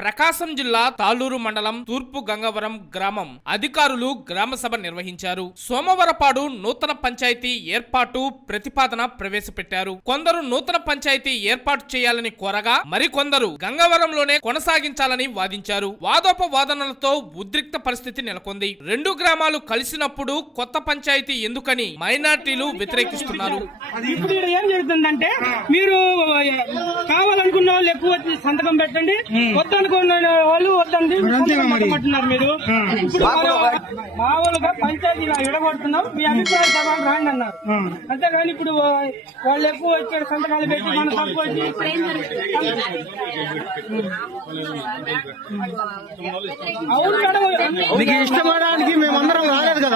ప్రకాశం జిల్లా తాళూరు మండలం తూర్పు గంగవరం గ్రామం అధికారులు గ్రామసభ నిర్వహించారు సోమవరపాడు నూతన పంచాయతీ ఏర్పాటు ప్రతిపాదన ప్రవేశపెట్టారు కొందరు నూతన పంచాయతీ ఏర్పాటు చేయాలని కోరగా మరికొందరు గంగవరంలోనే కొనసాగించాలని వాదించారు వాదోపవాదనలతో ఉద్రిక్త పరిస్థితి నెలకొంది రెండు గ్రామాలు కలిసినప్పుడు కొత్త పంచాయతీ ఎందుకని మైనార్టీలు వ్యతిరేకిస్తున్నారు సంతకం పెట్టండి వాళ్ళు వద్దండి మాట్లాడుతున్నారు మీరు మామూలుగా పంచాయతీ విడగొడుతున్నాం మీ అభిప్రాయం సభలు రాండి అన్నారు అంతే ఇప్పుడు వాళ్ళు ఎక్కువ వచ్చారు సంతకాలు పెట్టి మన తప్పు వచ్చి అవును మేడం ఇష్టపడడానికి మేమందరం రాలేదు కదా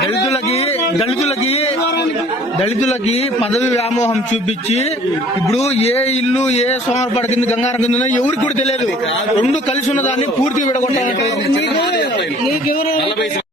దళితులకి దళితులకి దళితులకి పదవి వ్యామోహం చూపించి ఇప్పుడు ఏ ఇల్లు ఏ సోమర పడకింది గంగారం కింద ఎవరికి కూడా తెలియదు రెండు కలిసి ఉన్న దాన్ని పూర్తిగా విడగొట్టాలంటే